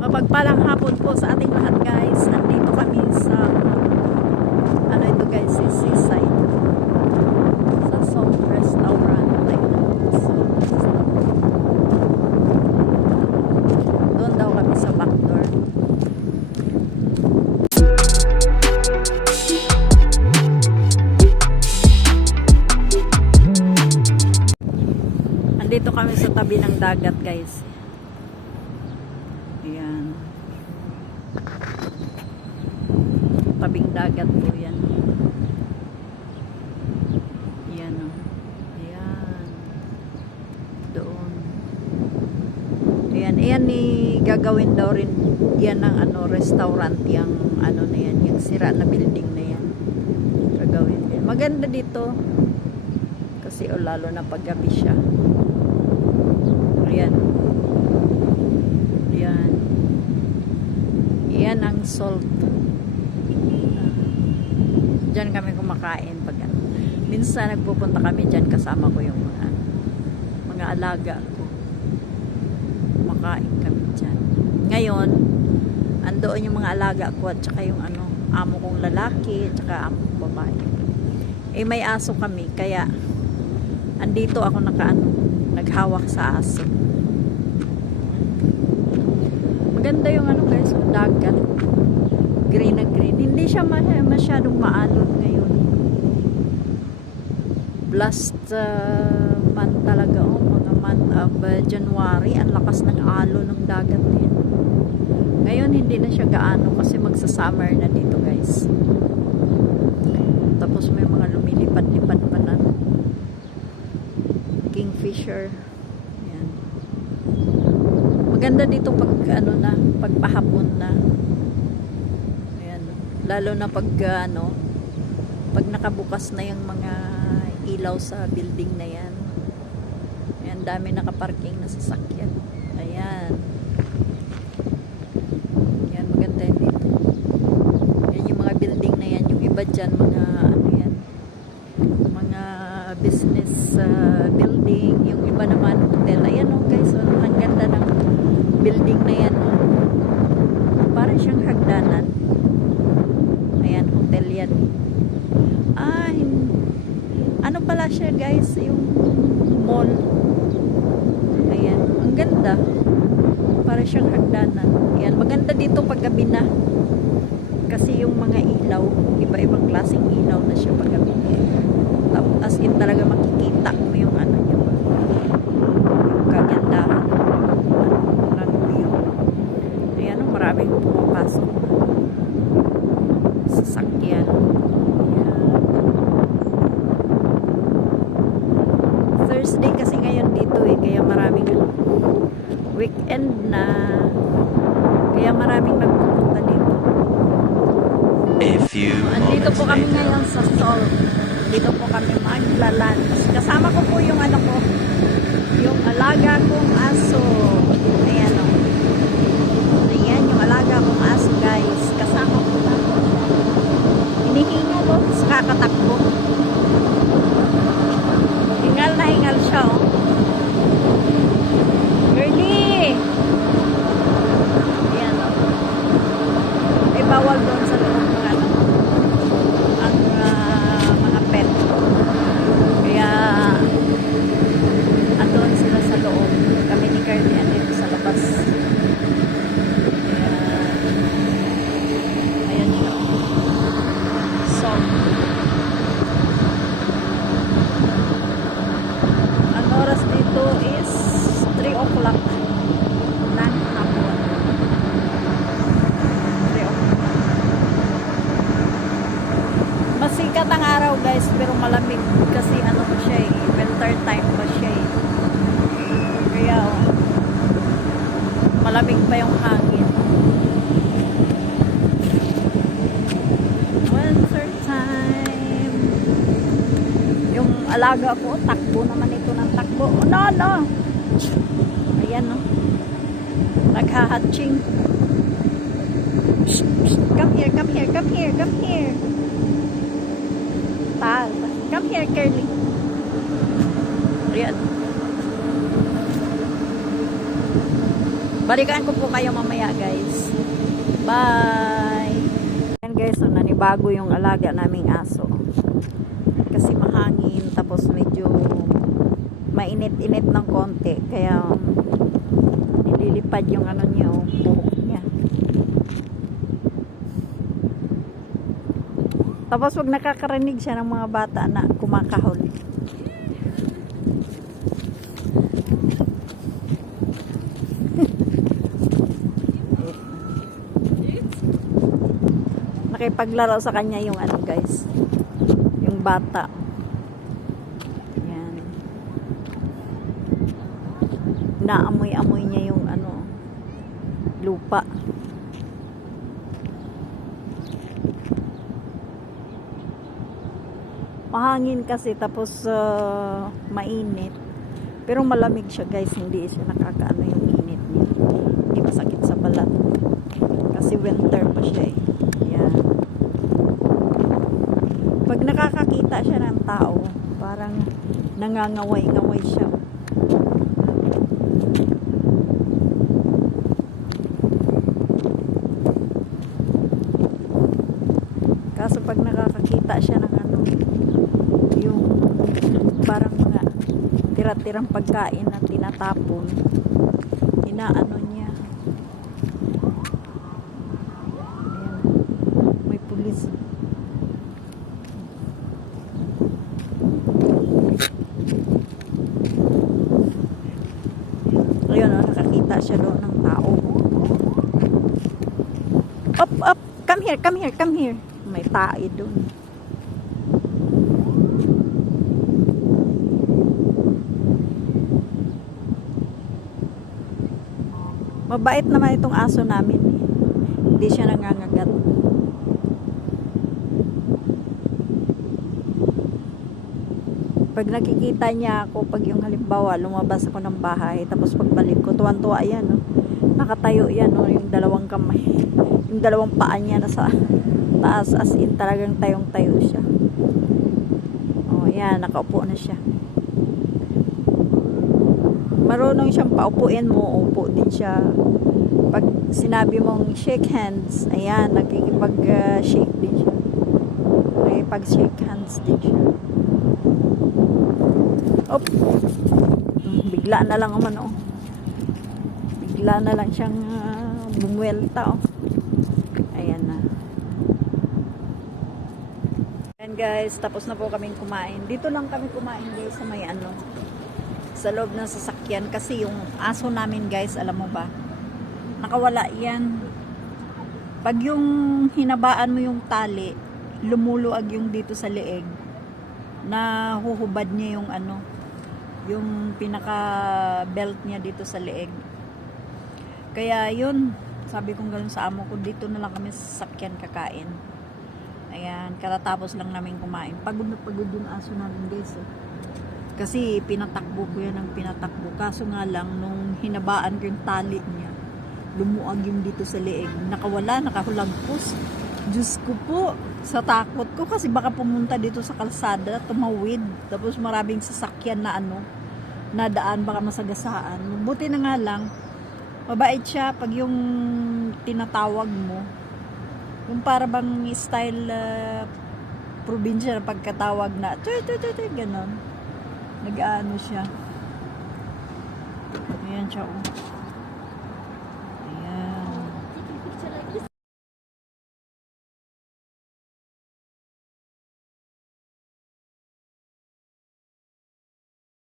Mapagpalang hapon po sa ating lahat guys. Nandito kami sa ano ito guys, is seaside. Sa Salt Restaurant. Doon daw kami sa backdoor. Andito kami sa tabi ng dagat guys. Ayan. Tabing dagat po yan. Ayan o. Ayan. Doon. Ayan. Ayan ni gagawin daw rin yan ng ano, restaurant yung ano na yan. Yung sira na building na yan. Gagawin yan. Maganda dito. Kasi o lalo na paggabi siya. Ayan. Ayan. Yan ang salt. Diyan kami kumakain pag ano. Minsan nagpupunta kami diyan kasama ko yung mga alaga ko. Kumakain kami diyan. Ngayon, andoon yung mga alaga ko at saka yung ano, amo kong lalaki at saka amo kong babae. Eh may aso kami kaya andito ako naghawak sa aso. Maganda yung ano guys, dagat. Green na green. Hindi siya masyadong maalon ngayon. Last month talaga, mga month of January, ang lakas ng alon ng dagat na yan. Ngayon hindi na siya gaano kasi magsa-summer na dito guys. Tapos may mga lumilipad-lipad pa na kingfisher. Maganda dito pag ano na, pagpahapon na. Ayan. Lalo na pag ano, pag nakabukas na yung mga ilaw sa building na yan. Ayan, dami nakaparking na sasakyan. Ayan. Ayan, maganda yan dito. Ayan yung mga building na yan. Yung iba dyan, mga ano yan, mga business building. Yung iba naman hotel. Ayan o guys, ang ganda ng building na yan. Parang siyang hagdanan. Ayan, hotel yan. Ano pala siya guys, yung mall. Ayan, ang ganda. Parang siyang hagdanan. Ayan, maganda dito pag gabi na. Kasi yung mga ilaw, iba-ibang klaseng ilaw na siya pag gabi. As in talaga makikita mo yung ano niya. Kagandahan. Maraming pumapasok sa sasakyan. Thursday kasi ngayon dito kaya maraming weekend na, kaya maraming nagpupunta dito. Andito po kami ngayon sa Salt. Dito po kami magla-lunch. Kasama ko po yung ano ko, yung alaga kong aso. Ayan o. Alaga kong aso guys, kasama ko na hinihinga ko sa kakatakbo. Hingal na hingal siya oh. Girlie, ayan oh. Ay bawal doon sa loob ng ano, ang mga pet, kaya andun sila sa loob. Kami ni Carly andito sa labas. Is 3 o'clock ng hapon. 3 o'clock. Masikat ang araw guys, pero malamig kasi ano pa siya winter time pa siya kaya malamig pa yung hangin. Winter time. Yung alaga ko, takbo naman ito ng takbo. Oh, no. Ayan, no. Naghahatching. Come here. Tal. Come here, Curly. Ayan. Balikan ko po kayo mamaya guys. Bye! Ayan guys, so nanibago yung alaga naming aso. Kasi mahangin, tapos medyo mainit-init ng konti. Kaya nililipad yung ano niya, buhok niya. Tapos wag nakakarinig siya ng mga bata na kumakahol. Nakipaglaro sa kanya yung ano guys, yung bata. Yan. Naamoy-amoy niya yung ano, lupa. Mahangin kasi tapos mainit. Pero malamig siya guys, hindi siya nakakaano yung init niya. Hindi masakit sa balat. Kasi winter pa siya eh. Yan. Pag nakakakita siya ng tao, parang nangangaway-ngaway siya. Kaso pag nakakakita siya ng ano, yung parang mga tira-tirang pagkain na tinatapon, inaano niya. Ayan. May pulis. Ayun, oh, nakakita siya doon ng tao. Up, up! Come here, come here, come here. May tae doon. Mabait naman itong aso namin. Hindi siya nangangagat. Pag nakikita niya ako, pag yung halimbawa lumabas ako ng bahay, tapos pagbalik ko, tuwan-tuwa yan, no? Nakatayo yan, no? Yung dalawang kamay, yung dalawang paa niya nasa taas, as in talagang tayong-tayo siya. Oh, yan, nakaupo na siya. Marunong siyang paupuin mo, upo din siya. Pag sinabi mong shake hands, ayan, nakikipag-shake din siya. Nakikipag-shake hands din siya. Op! Bigla na lang naman, oh. Bigla na lang siyang bumuelta, oh. Ayan na. Ayan guys, tapos na po kaming kumain. Dito lang kami kumain guys sa may ano, sa loob ng sasakyan. Kasi yung aso namin guys, alam mo ba, nakawala yan. Pag yung hinabaan mo yung tali, lumuluag yung dito sa leeg, na huhubad niya yung ano, yung pinaka belt niya dito sa leeg. Kaya yun, sabi kong gano'n sa amo ko, dito na lang kami sa sasakyan kakain. Ayan, katatapos lang namin kumain. Pagod na pagod yung aso namin guys, eh. Kasi pinatakbo ko yan ng pinatakbo. Kaso nga lang, nung hinabaan ko yung tali niya, lumuag yung dito sa leeg. Nakawala, nakahulagpos. Diyos ko po, sa takot ko kasi baka pumunta dito sa kalsada, tumawid. Tapos maraming sasakyan na ano, nadaan, baka masagasaan. Buti na nga lang, mabait siya pag yung tinatawag mo. Yung para bang style probinsya na pagkatawag na, ganon. Nag-ano siya. Ayan siya, oh.